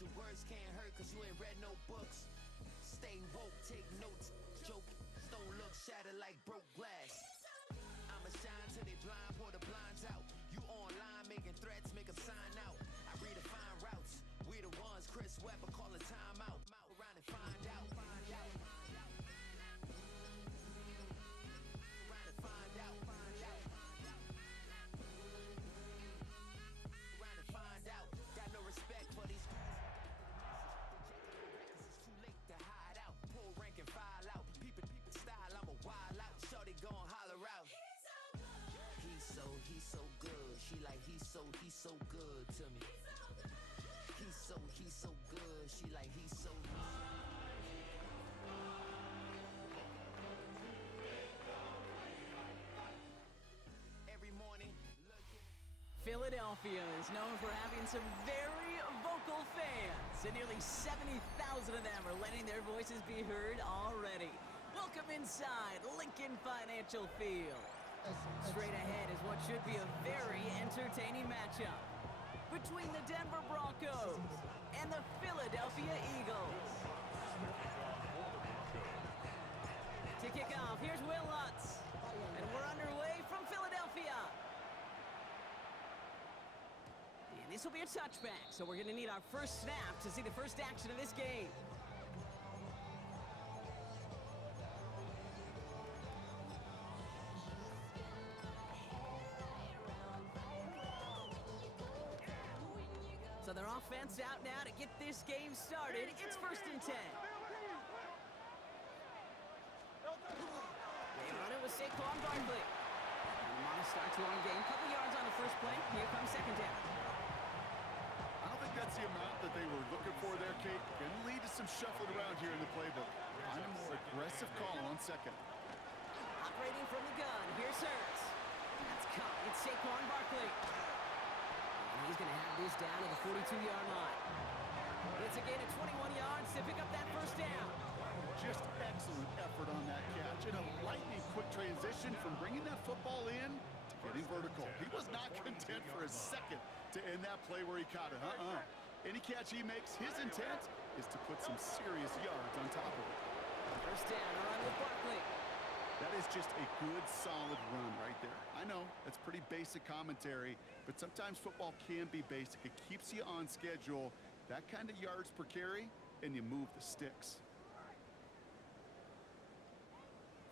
But your words can't hurt cause you ain't read no books. Stay woke, take notes, joke, don't look shattered like broke glass. I'ma shine till they blind, pour the blinds out. You online making threats, make them sign out. I redefine routes, we the ones Chris Webber call a timeout. Around and find out. Around and find out. Around and find out. Got no respect for these. It's too late to hide out. Pull rank and file out. People style, I'm a wild out. Shorty gon' holler out. He's so good. She like he's so good to me. He's so good. She like he's so every morning. Philadelphia is known for having some very vocal fans, and nearly 70,000 of them are letting their voices be heard already. Welcome inside Lincoln Financial Field. Straight ahead is what should be a very entertaining matchup between the Denver Broncos and the Philadelphia Eagles. To kick off, here's Will Lutz, and we're underway from Philadelphia. And this will be a touchback, so we're going to need our first snap to see the first action of this game. So their offense out now to get this game started. It's 1st and 10. They run it with Saquon Barkley. Lamar starts to on game. Couple yards on the first play. Here comes second down. I don't think that's the amount that they were looking for there, Kate. Going to lead to some shuffling around here in the playbook. Find a more aggressive call on second. Operating from the gun. Here's Hurts. That's caught. It's Saquon Barkley. He's going to have this down to the 42-yard line. It's a gain of 21 yards to pick up that first down. Just excellent effort on that catch. And a lightning quick transition from bringing that football in to getting vertical. He was not content for a second to end that play where he caught it. Any catch he makes, his intent is to put some serious yards on top of it. First down, a run with Barkley. That is just a good, solid run right there. I know, that's pretty basic commentary, but sometimes football can be basic. It keeps you on schedule, that kind of yards per carry, and you move the sticks.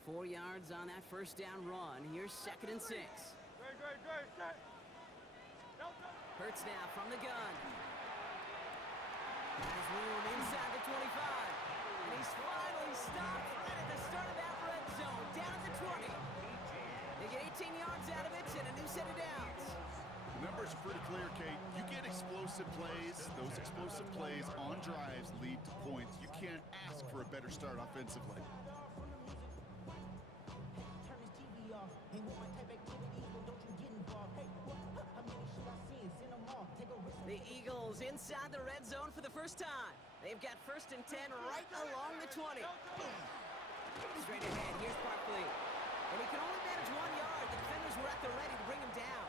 4 yards on that first down run. Here's 2nd and 6. Hurts now from the gun. Has room inside the 25. And he's finally stopped right at the start of that red zone, down at the 20. They get 18 yards out of it and a new set of downs. The numbers are pretty clear, Kate. You get explosive plays. Those explosive plays on drives lead to points. You can't ask for a better start offensively. The Eagles inside the red zone for the first time. They've got 1st and 10 right along the 20. Straight ahead, here's Barkley. And he can only manage 1 yard. The defenders were at the ready to bring him down.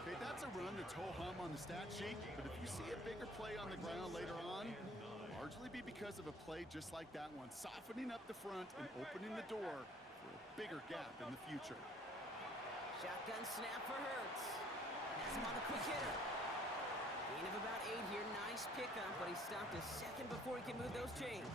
Okay, that's a run that's ho-hum on the stat sheet, but if you see a bigger play on the ground later on, it'll largely be because of a play just like that one, softening up the front and opening the door for a bigger gap in the future. Shotgun snap for Hurts. Has him on the quick hitter. Gain of about 8 here. Nice pickup, but he stopped a second before he can move those chains.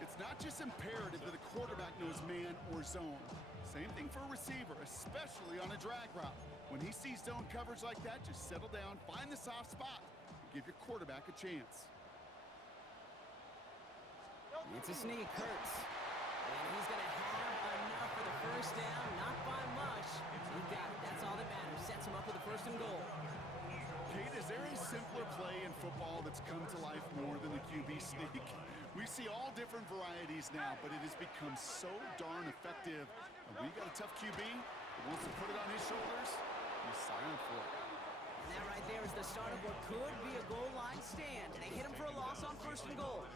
It's not just imperative that a quarterback knows man or zone. Same thing for a receiver, especially on a drag route. When he sees zone coverage like that, just settle down, find the soft spot, and give your quarterback a chance. It's a sneak, Hurts. And he's going to have enough for the first down, not by much. He got it. That's all that matters. Sets him up with a 1st and goal. Kate, is there a simpler play in football that's come to life more than the QB sneak? We see all different varieties now, but it has become so darn effective. And when you got a tough QB that wants to put it on his shoulders, he's silent for it. And that right there is the start of what could be a goal line stand. And they hit him for a loss on 1st and goal.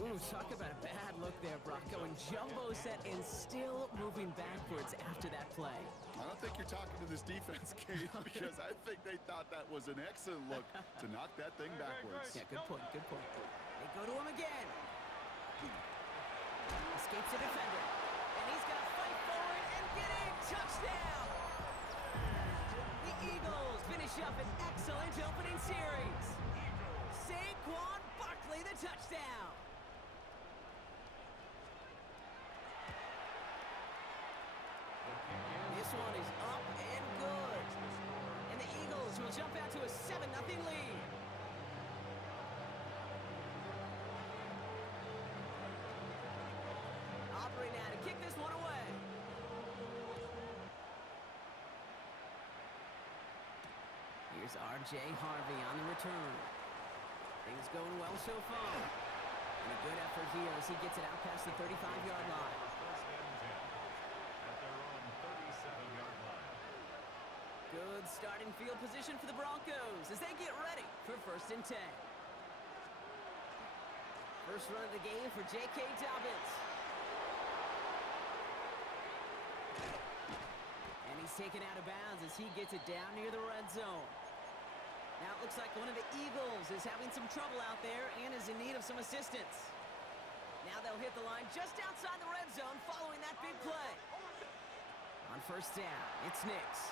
Ooh, talk about a bad look there, Brock. Going jumbo set and still moving backwards after that play. I don't think you're talking to this defense, Kate, because I think they thought that was an excellent look to knock that thing backwards. Yeah, good point, good point. They go to him again. Escapes the defender. And he's going to fight forward and get a touchdown. The Eagles finish up an excellent opening series. Saquon Barkley, the touchdown. This one is up and good. And the Eagles will jump out to a 7-0 lead. Operating now to kick this one away. Here's R.J. Harvey on the return. Things going well so far. And a good effort here as he gets it out past the 35-yard line. Good starting field position for the Broncos as they get ready for 1st and 10. First run of the game for J.K. Dobbins. And he's taken out of bounds as he gets it down near the red zone. Now it looks like one of the Eagles is having some trouble out there and is in need of some assistance. Now they'll hit the line just outside the red zone following that big play. On 1st down, it's Nix.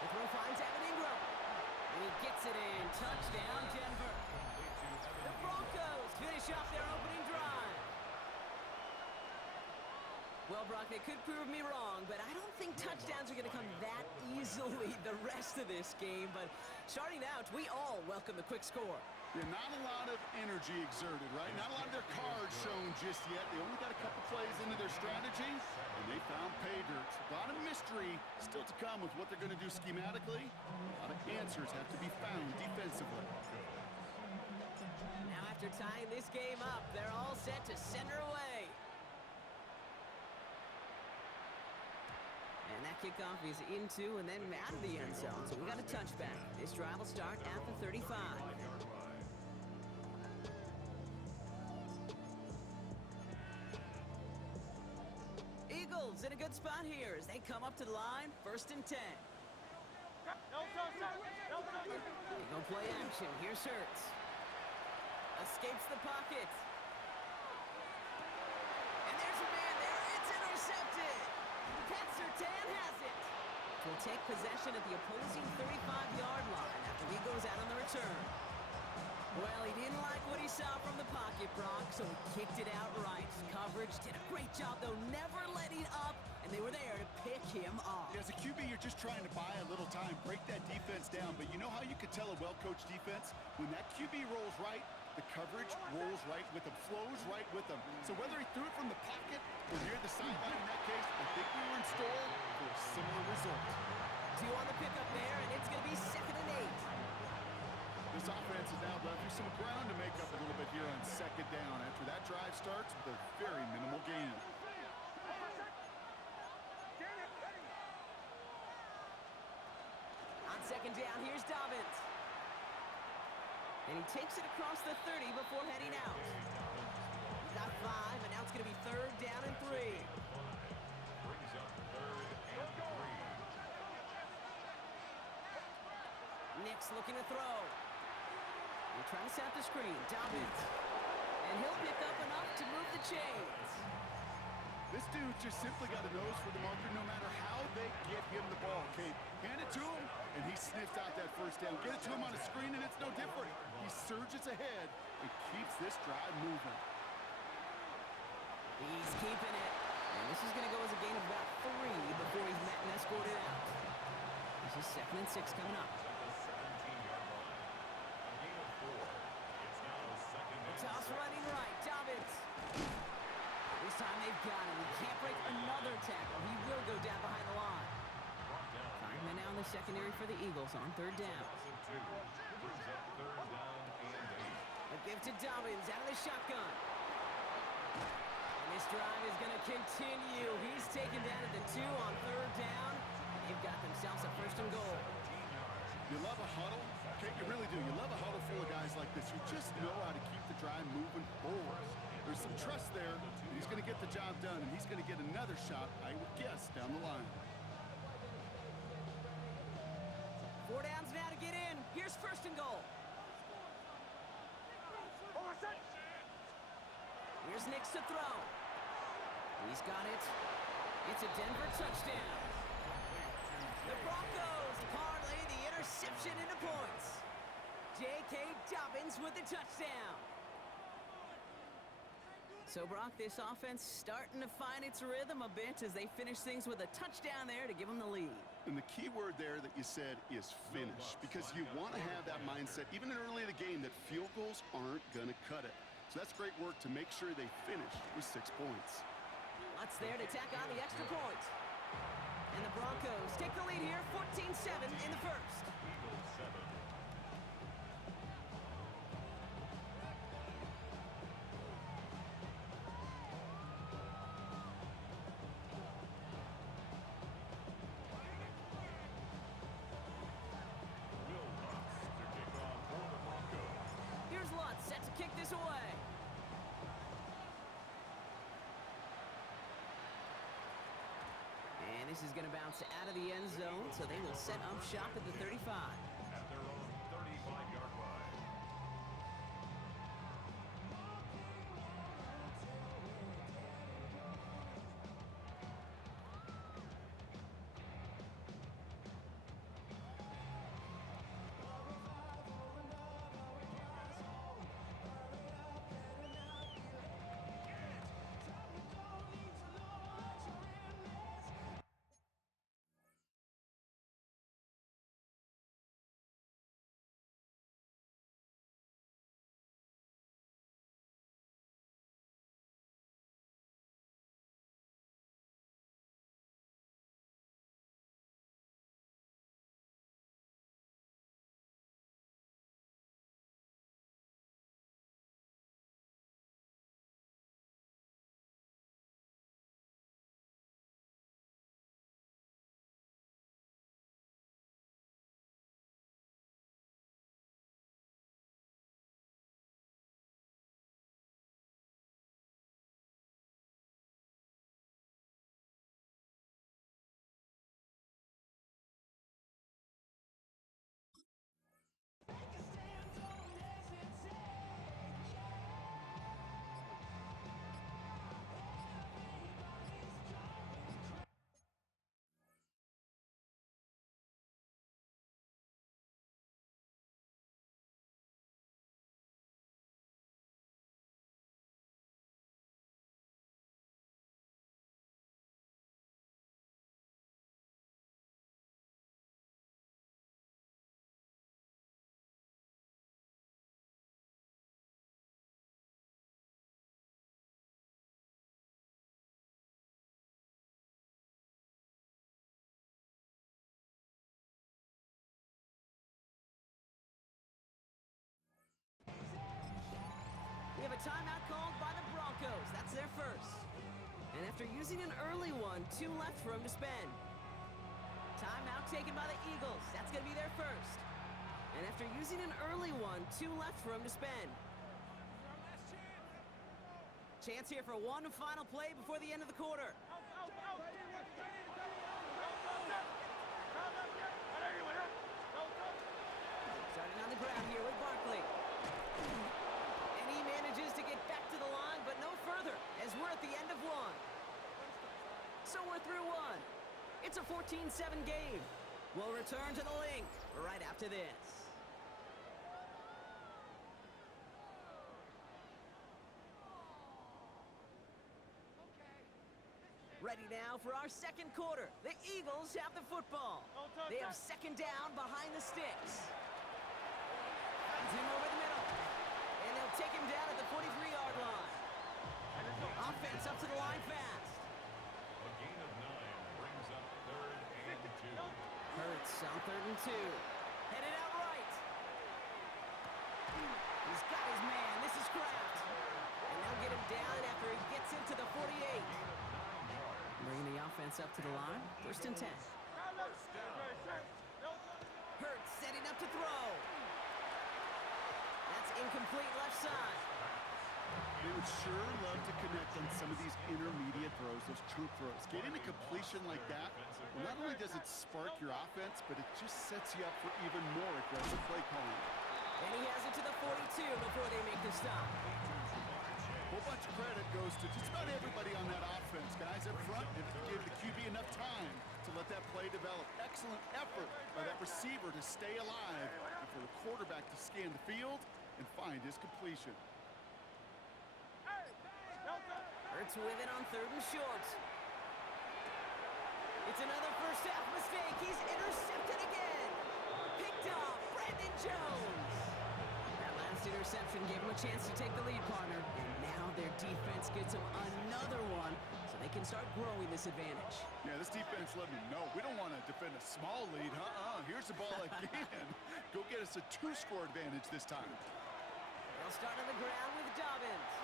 The throw finds Evan Ingram. And he gets it in. Touchdown, Denver. The Broncos finish off their opening drive. Well, Brock, they could prove me wrong, but I don't think touchdowns are going to come that easily the rest of this game. But starting out, we all welcome the quick score. Yeah, not a lot of energy exerted, right? Not a lot of their cards shown just yet. They only got a couple plays into their strategy, and they found pay dirt. A lot of mystery still to come with what they're going to do schematically. A lot of answers have to be found defensively. Now after tying this game up, they're all set to center away. And that kickoff is into and then out of the end zone, so we got a touchback. This drive will start at the 35. Eagles in a good spot here as they come up to the line, 1st and 10. They go play action. Here's Hurts. Escapes the pocket. And there's a man there. It's intercepted. Pat Surtain has it. Will take possession at the opposing 35-yard line after he goes out on the return. Well, he didn't like what he saw from the pocket, Brock, so he kicked it out right. Coverage did a great job, though, never letting up, and they were there to pick him off. As a QB, you're just trying to buy a little time, break that defense down, but you know how you could tell a well-coached defense? When that QB rolls right, the coverage rolls right with him, flows right with him. So whether he threw it from the pocket or near the sideline in that case, I think we were in store for a similar result. 2 on the pickup there, and it's going to be 2nd and 8. This offense is now left with some ground to make up a little bit here on 2nd down after that drive starts with a very minimal gain. On 2nd down, here's Dobbins. And he takes it across the 30 before heading out. He's got 5, and now it's going to be 3rd down and 3. Nick's looking to throw. They're trying to set the screen. Dobbins. And he'll pick up enough to move the chains. This dude just simply got a nose for the marker no matter how they get him the ball, Kate. Hand it to him, and he sniffs out that 1st down. Get it to him on a screen, and it's no different. He surges ahead and keeps this drive moving. He's keeping it. And this is going to go as a gain of about 3 before he's met and escorted out. This is 2nd and 6 coming up. Toss running right, Dobbins. This time they've got him. He can't break another tackle. He will go down behind the line. 5 men now in the secondary for the Eagles on 3rd down. A give to Dobbins out of the shotgun. And this drive is going to continue. He's taken down at the 2 on 3rd down. And they've got themselves a 1st and goal. You love a huddle? Okay, you really do. You love a huddle full of guys like this who just know how to keep the drive moving forward. There's some trust there. He's going to get the job done, and he's going to get another shot, I would guess, down the line. 4 downs now to get in. Here's first and goal. Here's Nix to throw. He's got it. It's a Denver touchdown. The Broncos parlay the interception into points. J.K. Dobbins with the touchdown. So, Brock, this offense starting to find its rhythm a bit as they finish things with a touchdown there to give them the lead. And the key word there that you said is finish, because you want to have that mindset, even early in the game, that field goals aren't going to cut it. So that's great work to make sure they finish with 6 points. Lutz there to tack on the extra point. And the Broncos take the lead here, 14-7 in the first. Here's Lutz set to kick this away. And this is going to bounce out of the end zone, so they will set up shop at the 35. At their own 35-yard line. We have a timeout called by the Broncos. That's their first. And after using an early one, 2 left for them to spend. Timeout taken by the Eagles. That's going to be their first. And after using an early one, 2 left for them to spend. Chance here for one final play before the end of the quarter. Starting on the ground here with Barkley. And he manages to get back to the line, but no further, as we're at the end of one. So we're through one. It's a 14-7 game. We'll return to the link right after this. Ready now for our second quarter. The Eagles have the football. They have second down behind the sticks. Finds him over the middle. And they'll take him down at the 43-yard line. Offense up to the line fast. A gain of 9 brings up 3rd and 2. Hurts on 3rd and 2. Headed out right. He's got his man. This is Kraft. And they'll get him down after he gets into the 48. Bringing the offense up to the line. 1st and 10. Hurts setting complete left side. They would sure love to connect on some of these intermediate throws, those chunk throws. Getting a completion like that, well, not only does it spark your offense, but it just sets you up for even more aggressive play calling. And he has it to the 42 before they make the stop. A whole bunch of credit goes to just about everybody on that offense. Guys up front, and give the QB enough time to let that play develop. Excellent effort by that receiver to stay alive and for the quarterback to scan the field and find his completion. Hurts with it on 3rd and short. It's another first half mistake. He's intercepted again. Picked off Brandon Jones. That last interception gave him a chance to take the lead, partner. And now their defense gets them another one so they can start growing this advantage. Yeah, this defense let me know. We don't want to defend a small lead. Here's the ball again. Go get us a 2-score advantage this time. They'll start on the ground with Dobbins.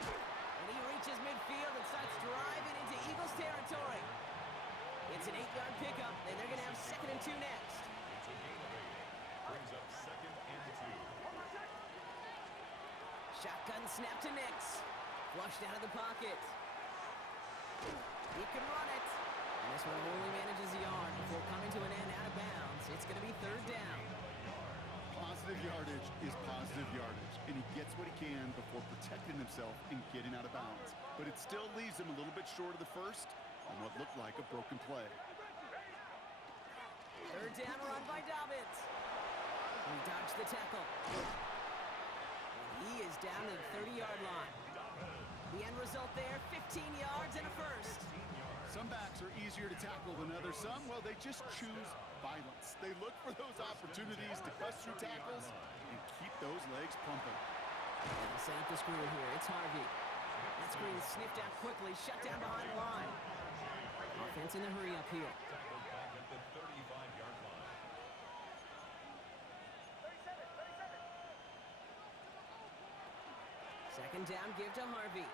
And he reaches midfield and starts driving into Eagles territory. It's an 8-yard pickup, and they're going to have 2nd and 2 next. Brings up 2nd and 2. Shotgun snap to Nix. Flushed out of the pocket. He can run it. And this one only manages a yard before coming to an end out of bounds. It's going to be 3rd down. Positive yardage is positive yardage, and he gets what he can before protecting himself and getting out of bounds. But it still leaves him a little bit short of the first on what looked like a broken play. 3rd down run by Dobbins. He dodged the tackle. And he is down to the 30-yard line. The end result there, 15 yards and a first. Some backs are easier to tackle than others. Some, well, they just choose violence. They look for those opportunities to bust through tackles and keep those legs pumping. And they'll set up the screen here. It's Harvey. That screen sniffed out quickly, shut down behind the line. Offense in the hurry up here. Tackled back at the 35-yard line. Second down, give to Harvey.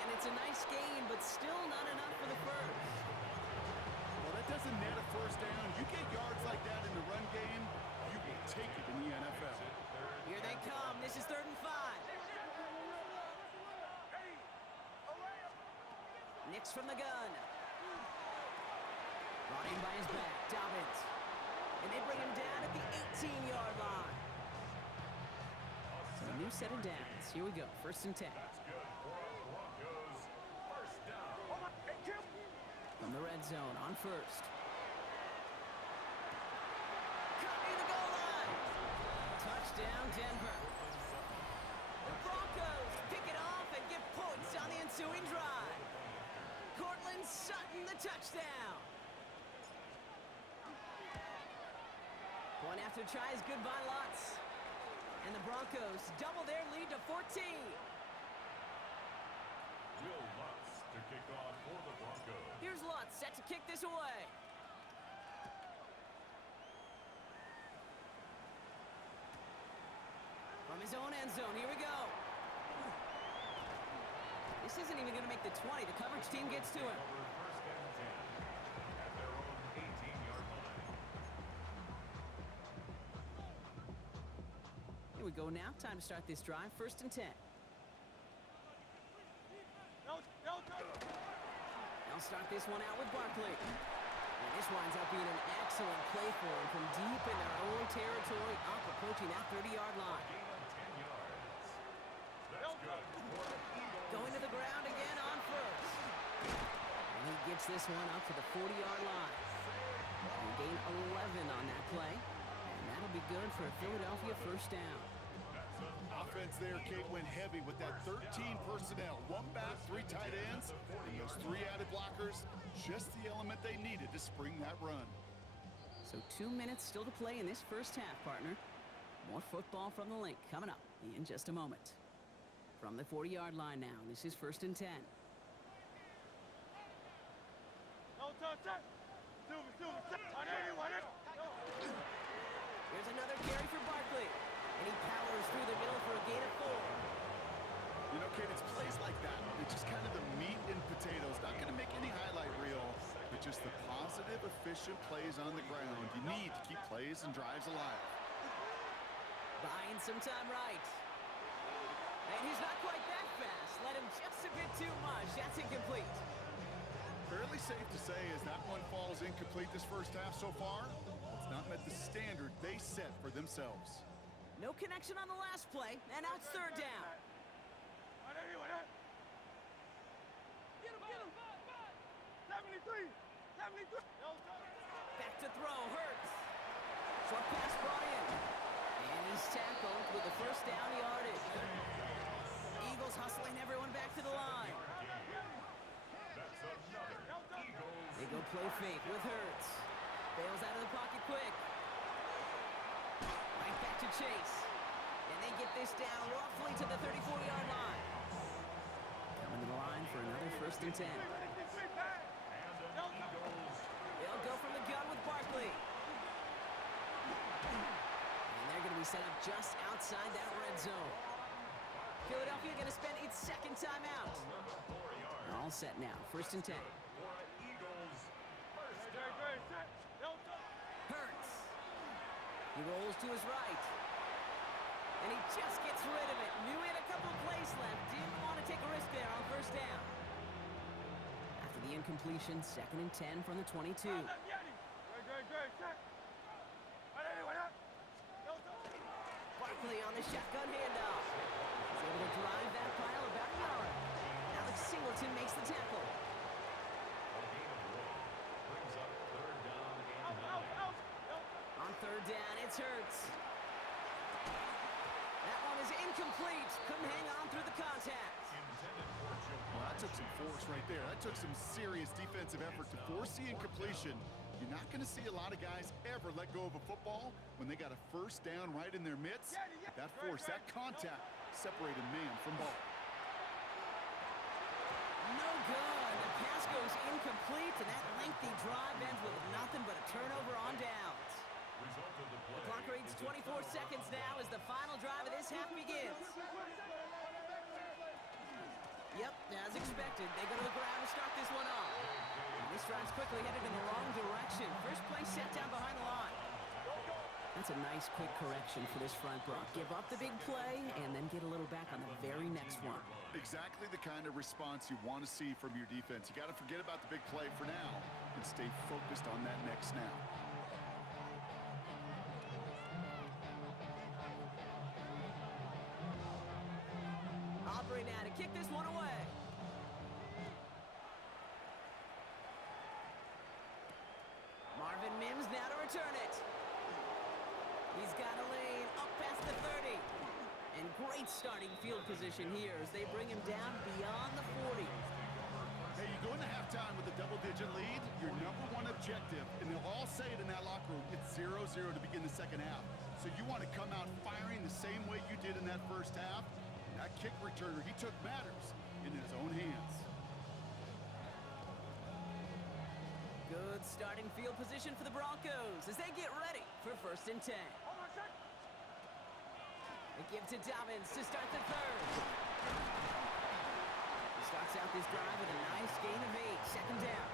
And it's a nice gain, but still not enough for the first. Well, that doesn't net a first down. You get yards like that in the run game, you will take it in the NFL. Here they come. This is 3rd and 5. Nix from the gun. Brought in by his back, Dobbins. And they bring him down at the 18-yard line. So a new set of downs. Here we go, 1st and 10. That's good for the Broncos. First down. From the red zone on 1st. Cut near the goal line. Touchdown, Denver. The Broncos pick it off and get points on the ensuing drive. Cortland Sutton, the touchdown. Point after try is good by Lutz. And the Broncos double their lead to 14. Will Lutz to kick off for the Broncos. Here's Lutz set to kick this away. From his own end zone, here we go. This isn't even going to make the 20. The coverage team gets to him. Cover 1st and 10 at their own 18-yard line. Here we go now. Time to start this drive. 1st and 10. They'll start this one out with Barkley. And this winds up being an excellent play for him from deep in their own territory, up approaching that 30-yard line. Gain of 10 yards. That's good for the Eagles. Going to the ground again on 1st. And he gets this one up to the 40-yard line. And gain 11 on that play. And that'll be good for a Philadelphia 1st down. Offense there, Kate, went heavy with that 13 personnel. 1 back, 3 tight ends, and those 3 added blockers. Just the element they needed to spring that run. So 2 minutes still to play in this first half, partner. More football from the link coming up in just a moment. From the 40-yard line now, this is 1st and 10. Here's another carry for Barkley. And he powers through the middle for a gain of 4. You know, Kate, it's plays like that. It's just kind of the meat and potatoes. Not going to make any highlight reel, but just the positive, efficient plays on the ground. You need to keep plays and drives alive. Buying some time right. And he's not quite that fast. Let him just a bit too much. That's incomplete. Fairly safe to say as that one falls incomplete this first half so far, it's not met the standard they set for themselves. No connection on the last play, and now it's third down. Back to throw, Hurts. Short pass brought in. And he's tackled with the first down yardage. Eagles hustling everyone back to the line. They go play fake with Hurts. Bails out of the pocket quick. Right back to Chase. And they get this down roughly to the 34-yard line. Coming to the line for another 1st and 10. They'll go from the gun with Barkley. And they're going to be set up just outside that red zone. Philadelphia going to spend its second timeout. All set now, 1st and 10. Hurts. He rolls to his right. And he just gets rid of it. Knew he had a couple of plays left. Didn't want to take a risk there on 1st down. After the incompletion, 2nd and 10 from the 22. Barkley on the shotgun handoff. He's able to drive that pile about a yard. Alex Singleton makes the tackle. On 3rd down, it's Hurts. That one is incomplete. Couldn't hang on through the contact. Well, that took some force right there. That took some serious defensive effort to force the incompletion. You're not going to see a lot of guys ever let go of a football when they got a 1st down right in their midst. That force, that contact separated man from ball. No good. The pass goes incomplete, and that lengthy drive ends with nothing but a turnover on downs. The clock reads 24 seconds now as the final drive of this half begins. Yep, as expected, they go to the ground to start this one off. And this drive's quickly headed in the wrong direction. First play set down behind the line. That's a nice quick correction for this front, Brock. Give up the big play and then get a little back on the very next one. Exactly the kind of response you want to see from your defense. You got to forget about the big play for now and stay focused on that next snap. Aubrey now to kick this one away. Marvin Mims now to return it. He's got a lane up past the 30. And great starting field position here as they bring him down beyond the 40. Hey, you go into halftime with a double-digit lead, your #1 objective, and they'll all say it in that locker room, it's 0-0 to begin the second half. So you want to come out firing the same way you did in that first half. That kick returner, he took matters in his own hands. Good starting field position for the Broncos as they get ready for 1st and 10. They give to Dobbins to start the 3rd. He starts out this drive with a nice gain of 8, 2nd down.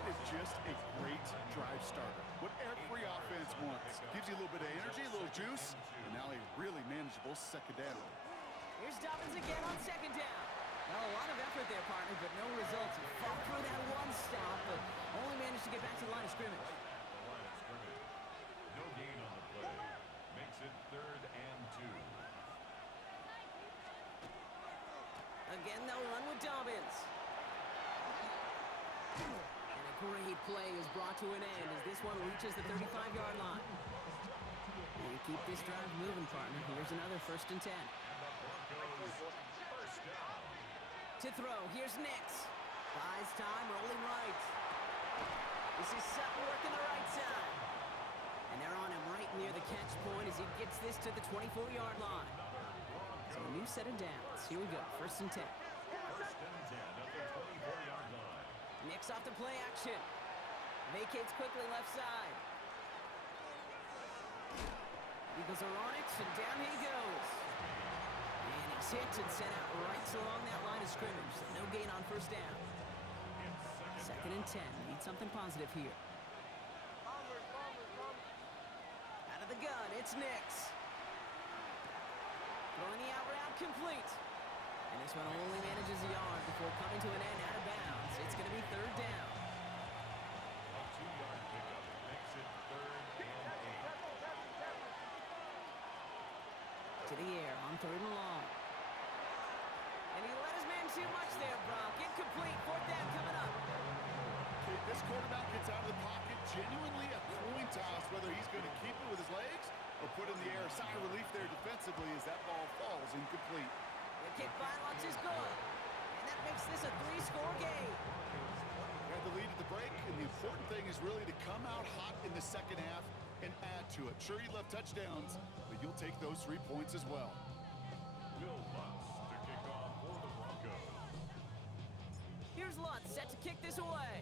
That is just a great drive starter. What every offense wants. Gives you a little bit of energy, a little juice, and now a really manageable 2nd down. Here's Dobbins again on 2nd down. Well, a lot of effort there, partner, but no results. He fought through that one stop, but only managed to get back to the line of scrimmage. No gain on the play. Makes it 3rd and 2. Again, they'll run with Dobbins. And a great play is brought to an end as this one reaches the 35-yard line. And keep this drive moving, partner. Here's another 1st and 10. To throw, here's Nix. Buys time, rolling right. This is Sutton working the right side. And they're on him right near the catch point as he gets this to the 24-yard line. So a new set of downs. Here we go, 1st and 10. 1st and 10 at the 24-yard line. Nix off the play action. Vacates quickly left side. Eagles are on it, and down he goes. And he's hit and sent out right along that line of scrimmage. So no gain on 1st down. 2nd and 10. Need something positive here. Out of the gun, it's Nix. Throwing the out route complete. And this one only manages a yard before coming to an end out of bounds. It's going to be third down. A 2-yard pickup makes it 3rd and 8. To the air on 3rd and long. And he let his man too much there, Brock. Incomplete. 4th down coming up. Okay, this quarterback gets out of the pocket, genuinely a coin toss whether he's going to keep it with his legs or put it in the air. Sigh of relief there defensively as that ball falls incomplete. The kick violence is good. And that makes this a 3-score game. You had the lead at the break, and the important thing is really to come out hot in the second half and add to it. Sure, you left touchdowns, but you'll take those 3 points as well. Will Lutz to kick off for the Broncos. Here's Lutz set to kick this away.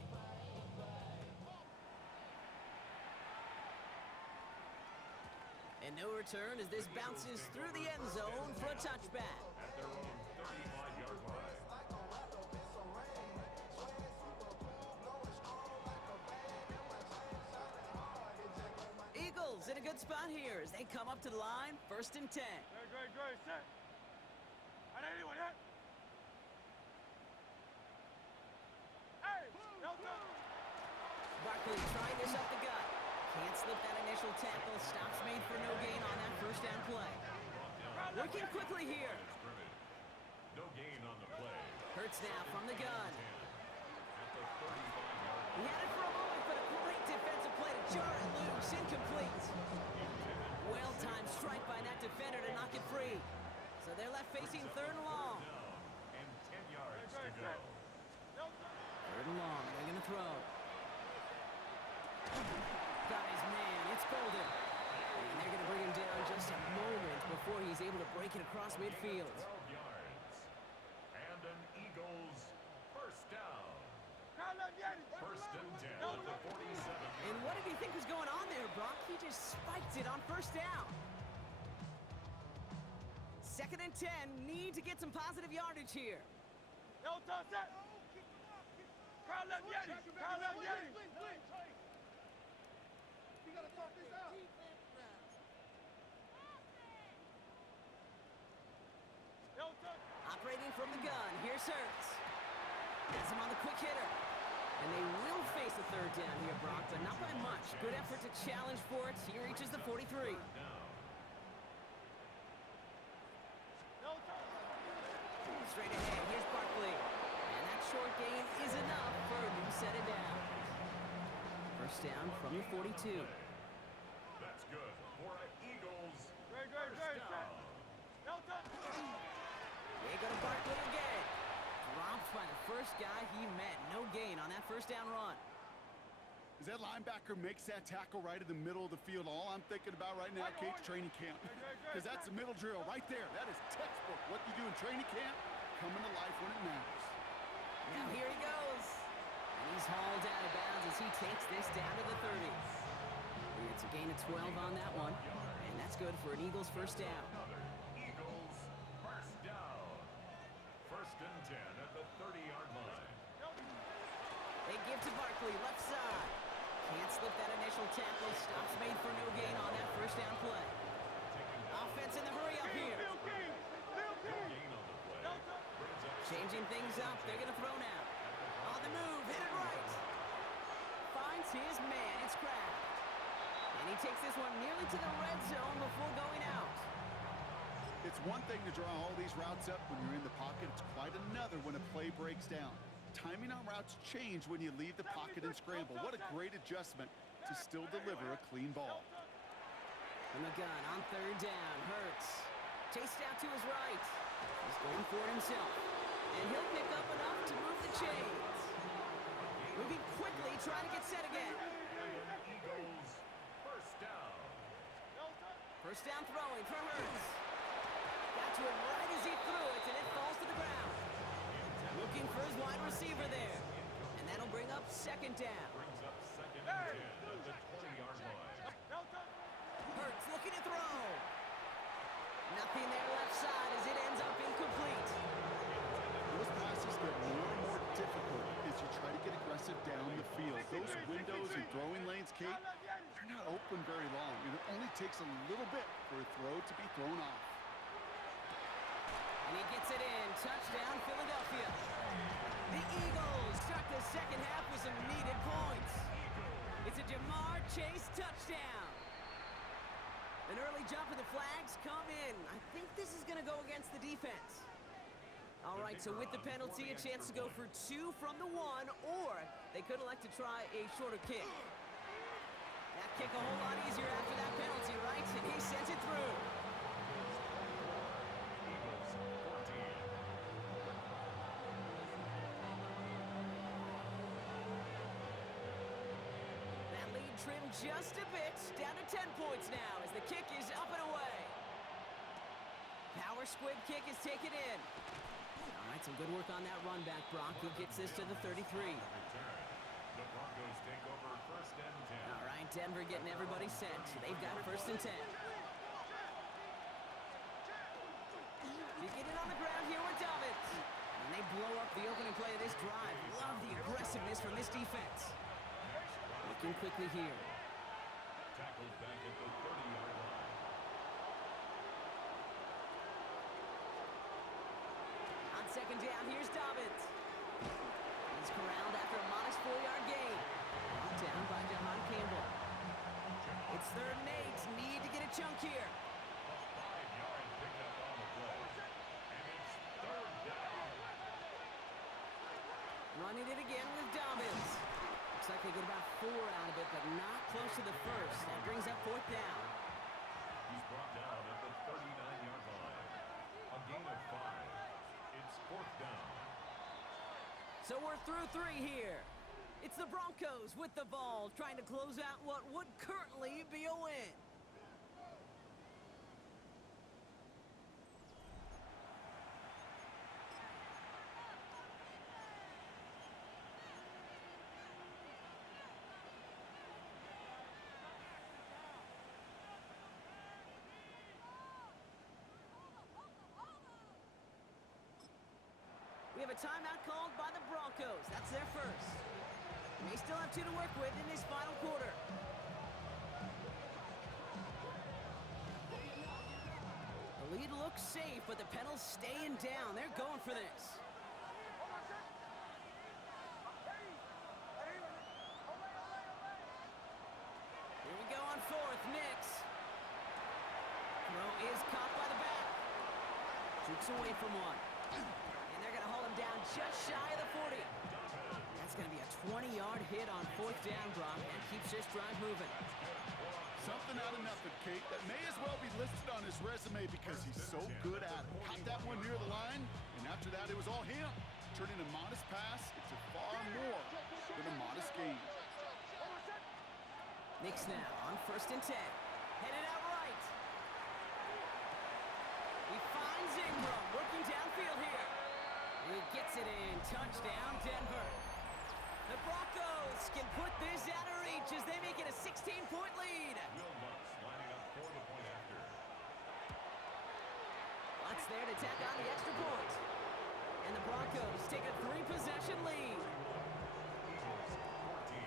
And no return as this bounces through the end zone for a touchback. At their own 35-yard line. Eagles in a good spot here as they come up to the line, 1st and 10. Great, set. I need anyone yet? Hey, no time. Barkley trying this up the gut. Can't slip that initial tackle. Stops made for no gain on that 1st down play. Working quickly here. No gain on the play. Hurts now from the gun. At the 35-yard He had it for a moment, but a great defensive play to jar it loose. Incomplete. Well-timed strike by that defender to knock it free. So they're left facing 3rd and long. down and 10 yards to go. 3rd and long. They're going to throw. Got his man. It's Golden. And they're going to bring him down just a moment before he's able to break it across midfield. 12 yards. And an Eagles first down. 1st and 10 at the 47. And what did he think was going on there, Brock? He just spiked it on 1st down. 2nd and 10. Need to get some positive yardage here. No time, set. Crowd left Yeti. Crowd left Yeti. You gotta talk this out. No time. Operating from the gun. Here's Hurts. Has him on the quick hitter. And they will face a 3rd down here, Brock, but not by much. Good effort to challenge for it. He reaches the 43. No time. Straight ahead, here's Barkley. And that short gain is enough for a new set of down. 1st down from the 42. That's good for an Eagles Great, first set. down. No time. They go to Barkley again. Dropped by the first guy he met. No gain on that 1st down run. As that linebacker makes that tackle right in the middle of the field, all I'm thinking about right now, Kate's training camp. Because that's the middle drill right there. That is textbook. What you do in training camp, coming to life when it matters. Now here he goes. And he's hauled out of bounds as he takes this down to the 30. It's a gain of 12 on that one. And that's good for an Eagles 1st down. Another Eagles first down. 1st and 10 at the 30-yard line. They give to Barkley, left side. Can't slip that initial tackle. Stops made for no gain on that 1st down play. Offense in the hurry up here. No gain on the play. Brings up Changing things up. They're going to throw now. On the move, hit it right. Finds his man. It's Kraft. And he takes this one nearly to the red zone before going out. It's one thing to draw all these routes up when you're in the pocket. It's quite another when a play breaks down. Timing on routes change when you leave the pocket and scramble. What a great adjustment to still deliver a clean ball. From the gun on 3rd down. Hurts. Chased out to his right. He's going for it himself. And he'll pick up enough to move the chains. Moving quickly, trying to get set again. Eagles first down. 1st down throwing for Hurts. Got to him right as he threw it, and it falls to the ground. Looking for his wide receiver there. And that'll bring up 2nd down. Brings up 2nd and 10 at the 20-yard line. Hurts looking to throw. Nothing there left side as it ends up incomplete. Those passes get more and more difficult as you try to get aggressive down the field. Those windows and throwing lanes, Kate, they're not open very long. And it only takes a little bit for a throw to be thrown off. And he gets it in. Touchdown, Philadelphia. The Eagles start the second half with some needed points. It's a Jamar Chase touchdown. An early jump and the flags come in. I think this is going to go against the defense. All right, so with the penalty, a chance to go for 2 from the 1, or they could elect to try a shorter kick. That kick a whole lot easier after that penalty, right? And he sends it through. That lead trimmed just a bit, down to 10 points now as the kick is up and away. Power squib kick is taken in. All right, some good work on that run back, Brock. He gets this to the 33. The Broncos take over first and 10. All right, Denver getting everybody set. They've got first and 10. You get it on the ground here with Dobbins. And they blow up the opening play of this drive. Love the aggressiveness from this defense. Looking quickly here. Tackled back at the 30-yard line. On second down, here's Dobbins. He's corralled after a modest 4-yard gain. Brought down by Jahan Campbell. It's 3rd and 8. Need to get a chunk here. A 5-yard pickup on the play. And it's 3rd down. Running it again with Dobbins. Looks like they get about 4 out of it, but not close to the first. That brings up 4th down. He's brought down at the 39-yard line. A gain of 5. It's 4th down. So we're through 3 here. It's the Broncos with the ball, trying to close out what would currently be a win. We have a timeout called by the Broncos. That's their first. They still have 2 to work with in this final quarter. The lead looks safe, but the pedal's staying down. They're going for this. Here we go on 4th. Nix. Throw is caught by the back. Jukes away from one. And they're going to haul him down just shy of the 40. That's going to be a 20-yard hit on 4th down, Brock. That keeps this drive moving. Something out of nothing, Kate, that may as well be listed on his resume because he's so good at it. Caught that one near the line, and after that, it was all him. Turning a modest pass into far more than a modest gain. Nix now on 1st and 10. Headed out right. He finds Ingram working downfield here. He gets it in. Touchdown, Denver. The Broncos can put this out of reach as they make it a 16-point lead. Will Lutz lining up for the point after. Lutz there to tack on the extra point. And the Broncos take a 3-possession lead. Eagles 14.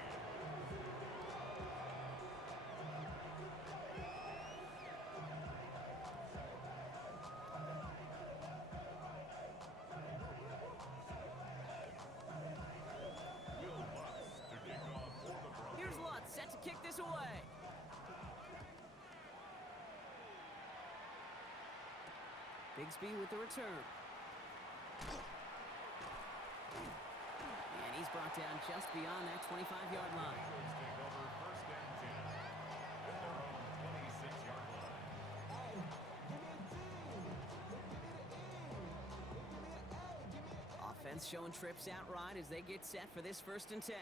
Will Lutz to kick off for the Broncos. Here's Lutz set to kick this away. Bigsby with the return. And he's brought down just beyond that 25-yard line. Broncos take over first and 10 at their own 26-yard line. Offense showing trips out right as they get set for this 1st and 10.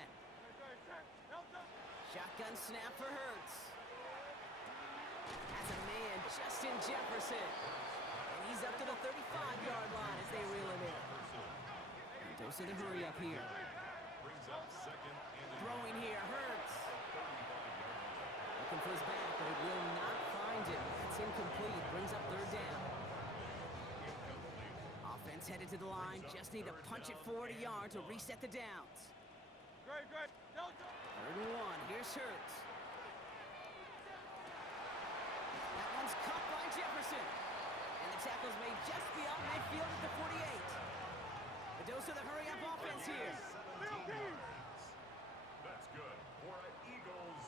Shotgun snap for Hurts. Has a man, Justin Jefferson. And he's up to the 35-yard line as they reel it in. And those are the hurry up here. Brings up second and Throwing here, Hurts. 35-yard line. Looking for his back, but it will not find him. That's incomplete. Brings up 3rd down. Incomplete. Offense headed to the line. Just need to punch it 40 yards to reset the downs. Great. 3rd and 1. Here's Hurts. That one's caught by Jefferson. And the tackle's made just beyond midfield at the 48. The dose of the hurry-up offense here. That's good for an Eagles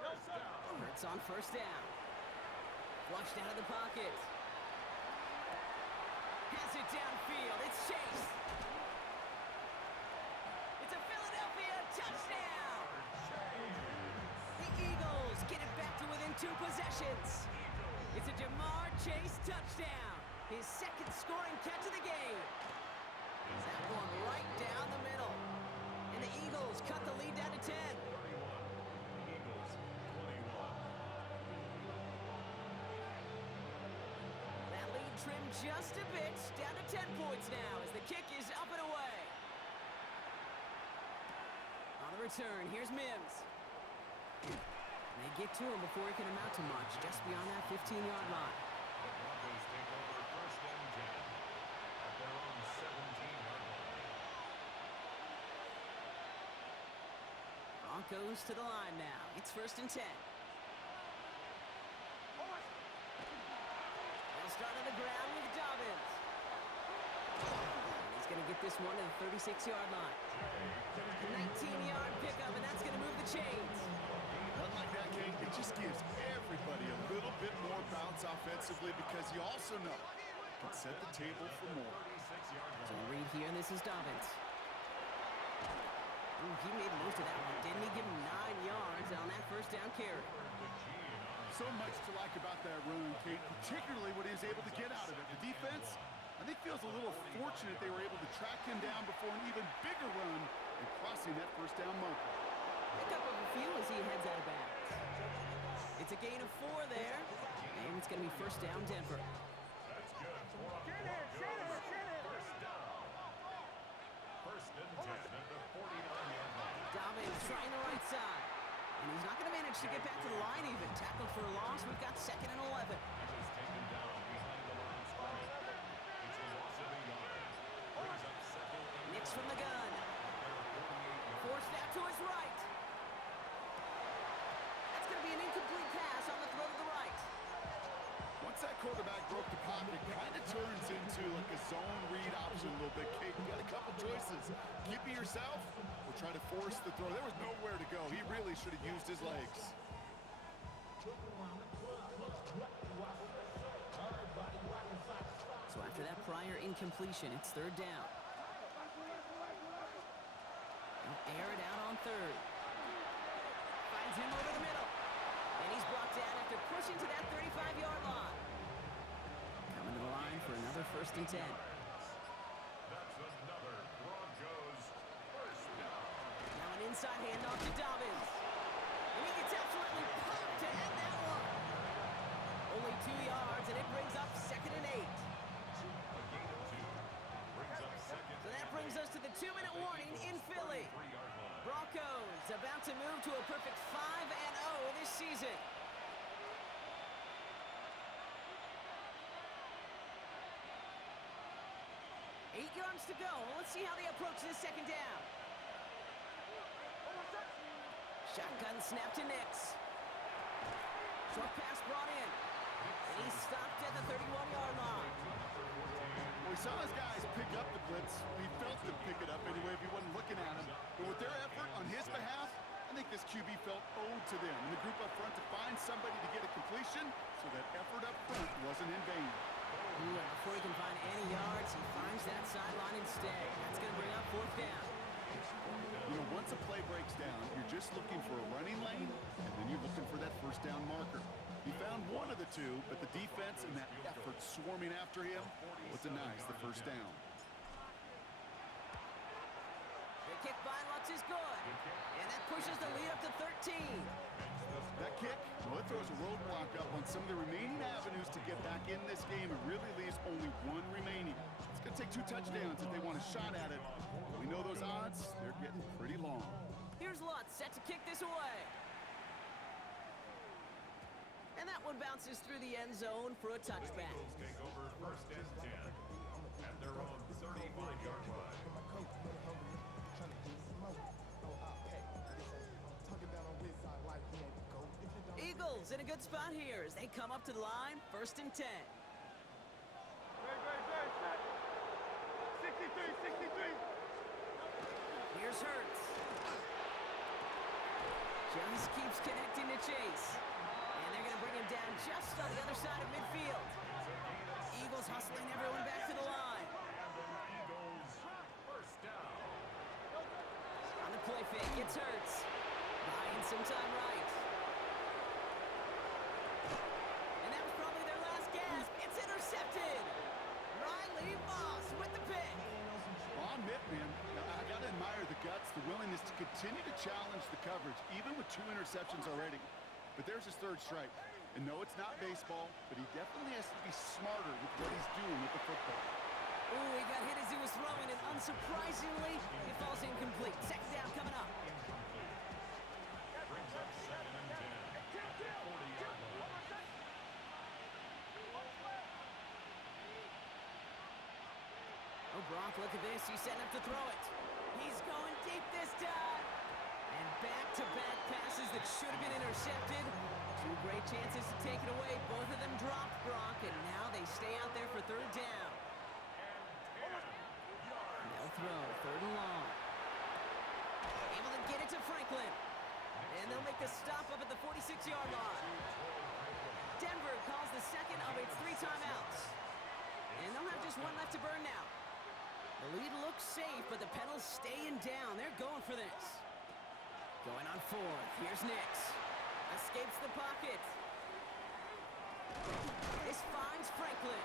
first down. It's on first down. Flushed out of the pocket. Has it downfield. It's Chase. It's a Philadelphia touchdown. The Eagles get it back to within 2 possessions. It's a Jamar Chase touchdown. His second scoring catch of the game. That one right down the middle. And the Eagles cut the lead down to 10. Eagles 21. That lead trimmed just a bit, down to 10 points now as the kick is up and away. On the return, here's Mims. They get to him before he can amount to much, just beyond that 15-yard line. The Broncos take over first and 10 at their own 17-yard line. Broncos to the line now. It's first and 10. They'll start on the ground with Dobbins. And he's going to get this one to the 36-yard line. 19-yard pickup, and that's going to move the chains. Run like that, King, it just gives everybody a little bit more bounce offensively because you also know it can set the table for more. 36-yard So line. read here, and this is Dobbins. Ooh, he made most of that one, didn't he? Give him 9 yards on that first down carry. So much to like about that run, Kate, particularly what he was able to get out of it. The defense, I think, feels a little fortunate they were able to track him down before an even bigger run and crossing that first down marker. Pick up of a few as he heads out of bounds. It's a gain of 4 there, and it's going to be first down Denver. That's good for a Broncos first down. First and 10 at the 49-yard line. Dobbins trying the right side. And he's not going to manage to get back to the line even. Tackled for a loss. We've got second and 11. He was taken down behind the line of scrimmage. It's a loss of a yard. Brings up second and Nix from the gun. Forced out to his right. That's going to be an incomplete pass on the throw to the right. Once that quarterback broke the pocket, it kind of turns into like a zone read option a little bit, Kate. You got a couple choices. Keep it yourself or try to force the throw. There was nowhere to go. He really should have used his legs. So after that prior incompletion, it's third down. They'll air it out on third. Finds him over the middle. And he's brought down after pushing to that 35-yard line. Coming to the line for another first and 10. that's another Broncos first down. Now an inside handoff to Dobbins. And he gets absolutely pumped to end that one. Only 2 yards, and it brings up second and 8. A gain of 2 brings up second. So that brings us to the 2-minute warning in Philly. 3-yard line. Broncos about to move to a perfect 5-0 this season. Eight yards to go. Let's see how they approach this second down. Shotgun snap to Nix. Short pass brought in. And he's stopped at the 31-yard line. Well, we saw his guys pick up the blitz. He felt them pick it up anyway if he wasn't looking at him. But with their effort on his behalf, I think this QB felt owed to them and the group up front to find somebody to get a completion so that effort up front wasn't in vain. Ooh, and before he can find any yards, he finds that sideline instead. That's going to bring up fourth down. You know, once a play breaks down, you're just looking for a running lane, and then you're looking for that first down marker. He found one of the two, but the defense and that effort swarming after him was denies the first down. The kick by Lutz is good. And that pushes the lead up to 13. That kick, well, it throws a roadblock up on some of the remaining avenues to get back in this game and really leaves only one remaining. It's going to take 2 touchdowns if they want a shot at it. We know those odds, they're getting pretty long. Here's Lutz set to kick this away. And that one bounces through the end zone for a touchback. Eagles take over first and 10 at their own 35-yard line. Eagles in a good spot here as they come up to the line, first and 10. Great. throws Hurts. Just keeps connecting to Chase. And they're going to bring him down just on the other side of midfield. Eagles hustling everyone back to the line. Eagles first down. On the play fake, it's Hurts. Buying some time right. And that was probably their last gasp. It's intercepted. Riley Moss with the pick. Well, I'm it, man. I got to admire the guts, the willingness to continue to challenge the coverage, even with 2 interceptions already. But there's his 3rd strike. And no, it's not baseball, but he definitely has to be smarter with what he's doing with the football. Ooh, he got hit as he was throwing, and unsurprisingly, it falls incomplete. 2nd down coming up. Brings up 2nd and 10. 40-yard line. Oh, Brock, look at this. He's setting up to throw it. He's going deep this time. And back-to-back passes that should have been intercepted. 2 great chances to take it away. Both of them dropped, Brock, and now they stay out there for 3rd down. They'll throw 3rd and long. Able to get it to Franklin. And they'll make the stop up at the 46-yard line. Denver calls the 2nd of its 3 timeouts. And they'll have just 1 left to burn now. The lead looks safe, but the Pedals staying down. They're going for this. Going on 4th. Here's Nix. Escapes the pocket. This finds Franklin.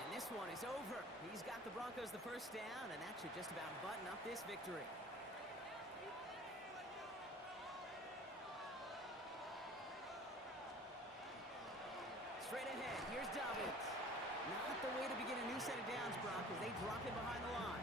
And this one is over. He's got the Broncos the 1st down, and that should just about button up this victory. Straight ahead, here's Dobbins. Not the way to begin a new set of downs, Brock, as they drop it behind the line.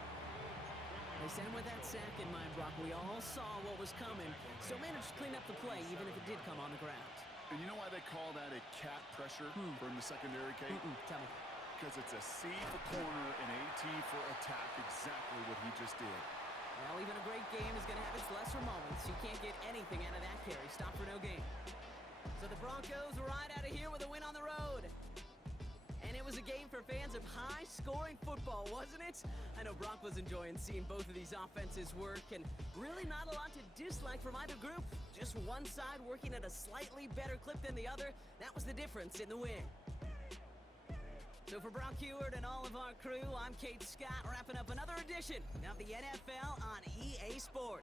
They sent him with that sack in mind, Brock. We all saw what was coming, so managed to clean up the play, even if it did come on the ground. And you know why they call that a cat pressure from the secondary, Kate? Tell me. Because it's a C for corner and a T for attack, exactly what he just did. Well, even a great game is going to have its lesser moments. You can't get anything out of that carry. Stop for no gain. So the Broncos ride out of here with a win on the road. And it was a game for fans of high-scoring football, wasn't it? I know Brock was enjoying seeing both of these offenses work, and really not a lot to dislike from either group. Just one side working at a slightly better clip than the other. That was the difference in the win. So for Brock Heward and all of our crew, I'm Kate Scott, wrapping up another edition of the NFL on EA Sports.